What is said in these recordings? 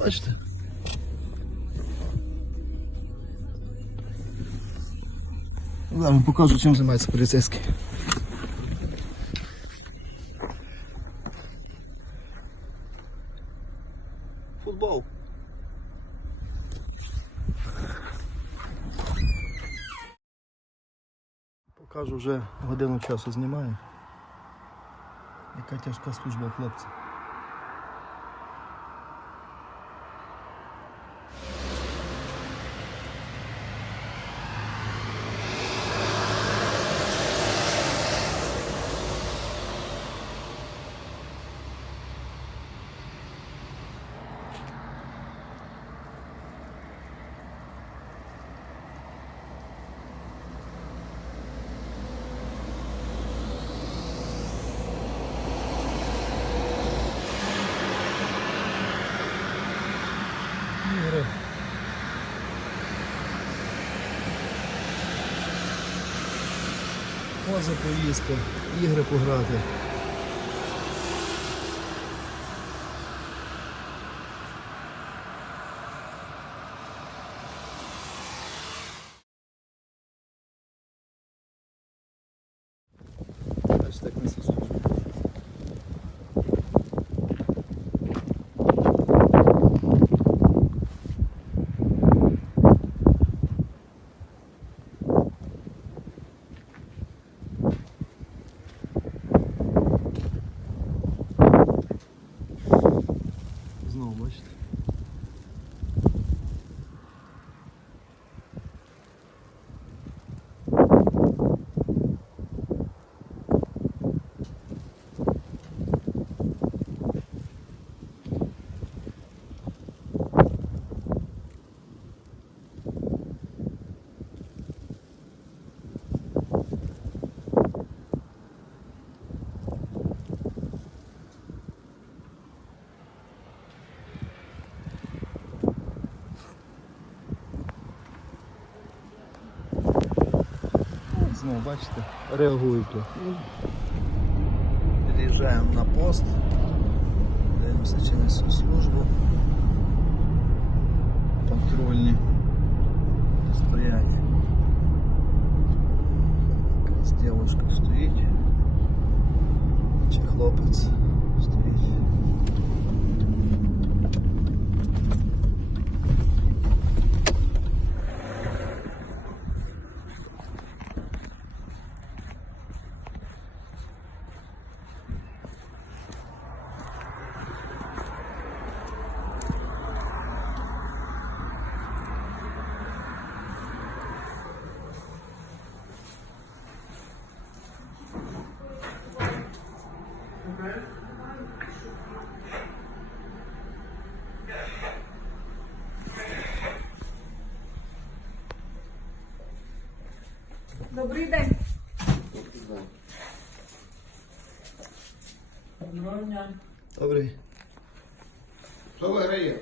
Бачите? Зараз вам покажу, чим займається поліцейський. Футбол. Покажу вже годину часу знімаю. Яка тяжка служба у Ігри. Поза поїздка, ігри пограти. Бачите, як несе службу. Знову бачите. Знову бачите, реагують тут. Під'їжджаємо на пост, дивимося несу службу. Патрульні стоять. Якась дівчинка стоїть. Чи хлопець стоїть. Добрий день. Доброго дня. Добрий. Хто виграє?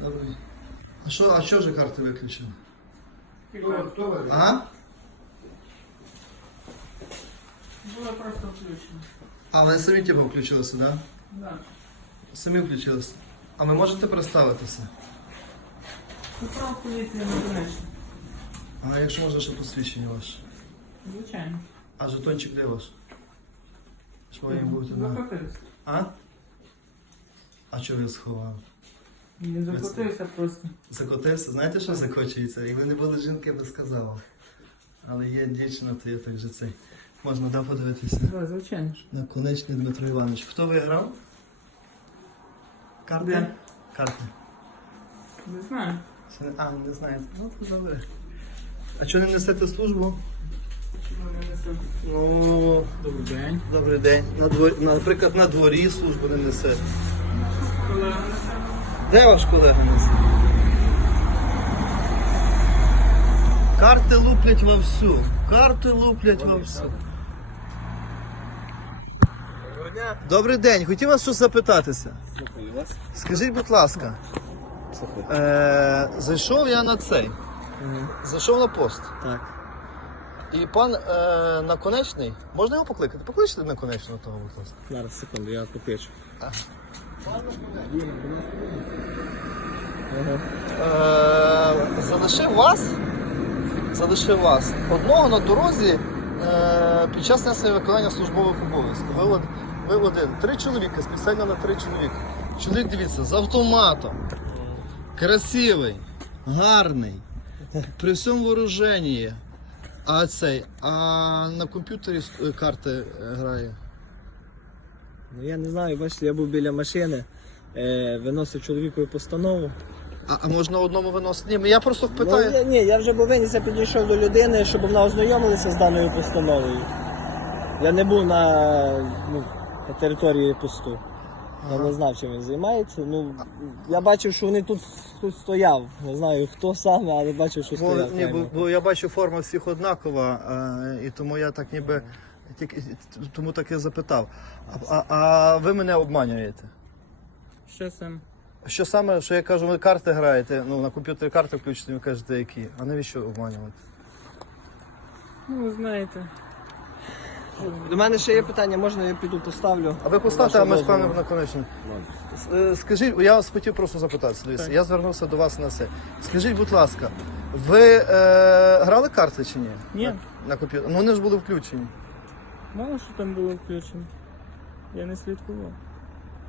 Добрий. А що, а що ж карти виключили? Хто, хто виграє? А? Було просто включено. А, вони самі типу включилися, так? Да? Да. Самі включилися. А ви можете представитися? Управ поліції на Донеччині. А якщо можна ще посвідчення ваше? Звичайно. А жетончик де ваш? Що ви їм будете на... А? А чого ви сховали? Не закотився просто. Закотився, знаєте, що закочується? Якби не було жінки, я би сказала. Але є дівчина, то я так же цей. Можна да, подивитися. Да, звичайно ж. Наконечний Дмитро Іванович. Хто виграв? Карти? Де? Карти. Не знаю. Ще не- А, не знаєте. Ну, то добре. А чого не несете службу? Ну, Добрий день. добрий день. На дворі, наприклад, на дворі службу не несете. Несе. Де ваш колега несе? Карти луплять вовсю. Карти луплять вовсю. Добрий день, хотів вас щось запитатися. Слухаю вас. Скажіть, будь ласка, Слухаю. е, зайшов я на цей. Зайшов на пост. Так. І пан е, наконечний, можна його покликати? Покличте наконечного того, будь ласка. Зараз, секунду, я покличу. Е, залишив вас, залишив вас одного на дорозі е, під час несення виконання службових обов'язків. Ви, од- ви один. Три чоловіка, спеціально на три чоловіка. Чоловік, дивіться, з автоматом. Красивий, гарний, при всьому вооруженні. А цей, а на комп'ютері е, карти е, грає. Ну я не знаю, бачите, я був біля машини, е, виносив чоловікові постанову. А, а можна одному виносити? Ні, я просто Ну, питаю. я, ні, я вже був виніс, я підійшов до людини, щоб вона ознайомилася з даною постановою. Я не був на, ну, на території посту. Я не знав, чим він займається. Ну, я бачив, що вони тут хтось стояв. Не знаю хто саме, але бачив, що Бо, стояв. ні, бо, бо я бачу, форма всіх однакова, е, і тому я так ніби тільки тому так і запитав. А, а, а ви мене обманюєте? Що сам? Що саме, що я кажу, ви карти граєте, ну на комп'ютері карти включені, ви кажете, які. А навіщо обманювати? Ну, ви знаєте. До мене ще є питання, можна я піду поставлю? А ви поставте, а ми паном дозволу. наконечно. Е, Скажіть, я вас хотів просто запитати, дивіться, я звернувся до вас на це. Скажіть, будь ласка, ви е, грали карти чи ні? Ні. На, на? Ну вони ж були включені. Мало що там було включено. Я не слідкував.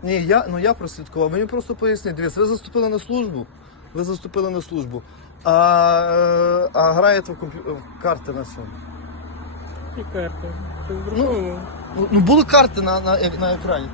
Ні, я, ну я прослідкував. Мені просто поясніть, дивіться, ви заступили на службу, ви заступили на службу, а, е, а граєте в комп'ю- в карти на цьому. І карти. Ти здруковував? Ну, ну були карти на, на, на екрані.